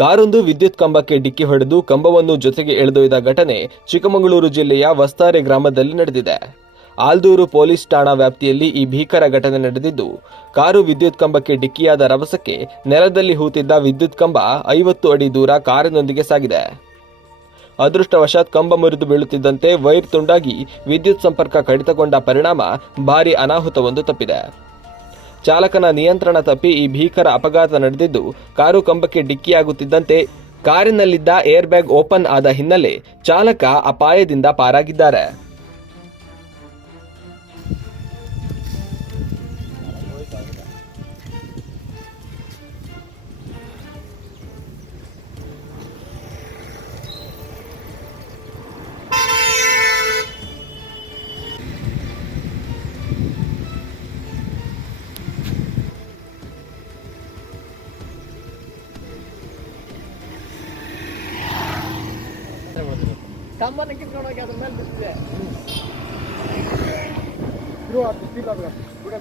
ಕಾರೊಂದು ವಿದ್ಯುತ್ ಕಂಬಕ್ಕೆ ಡಿಕ್ಕಿ ಹೊಡೆದು ಕಂಬವನ್ನು ಜೊತೆಗೆ ಎಳೆದೊಯ್ದ ಘಟನೆ ಚಿಕ್ಕಮಗಳೂರು ಜಿಲ್ಲೆಯ ವಸ್ತಾರೆ ಗ್ರಾಮದಲ್ಲಿ ನಡೆದಿದೆ. ಆಲ್ದೂರು ಪೊಲೀಸ್ ಠಾಣಾ ವ್ಯಾಪ್ತಿಯಲ್ಲಿ ಈ ಭೀಕರ ಘಟನೆ ನಡೆದಿದ್ದು, ಕಾರು ವಿದ್ಯುತ್ ಕಂಬಕ್ಕೆ ಡಿಕ್ಕಿಯಾದ ರಭಸಕ್ಕೆ ನೆಲದಲ್ಲಿ ಹೂತಿದ್ದ ವಿದ್ಯುತ್ ಕಂಬ 50 ಅಡಿ ದೂರ ಕಾರಿನೊಂದಿಗೆ ಸಾಗಿದೆ. ಅದೃಷ್ಟವಶಾತ್ ಕಂಬ ಮುರಿದು ಬೀಳುತ್ತಿದ್ದಂತೆ ವೈರ್ ತುಂಡಾಗಿ ವಿದ್ಯುತ್ ಸಂಪರ್ಕ ಕಡಿತಗೊಂಡ ಪರಿಣಾಮ ಭಾರೀ ಅನಾಹುತವೊಂದು ತಪ್ಪಿದೆ. ಚಾಲಕನ ನಿಯಂತ್ರಣ ತಪ್ಪಿ ಈ ಭೀಕರ ಅಪಘಾತ ನಡೆದಿದ್ದು, ಕಾರು ಕಂಬಕ್ಕೆ ಡಿಕ್ಕಿಯಾಗುತ್ತಿದ್ದಂತೆ ಕಾರಿನಲ್ಲಿದ್ದ ಏರ್ ಬ್ಯಾಗ್ ಓಪನ್ ಆದ ಹಿನ್ನೆಲೆ ಚಾಲಕ ಅಪಾಯದಿಂದ ಪಾರಾಗಿದ್ದಾರೆ. ಕಂಬನ ಕಿತ್ಕೊಂಡು ಹೋಗಿ ಅದ್ರ ಮೇಲೆ ಬಿಟ್ಟಿದೆ. ಇರೋ ಅದು ಸ್ಪೀಡ್ ಆಗ ಕೂಡ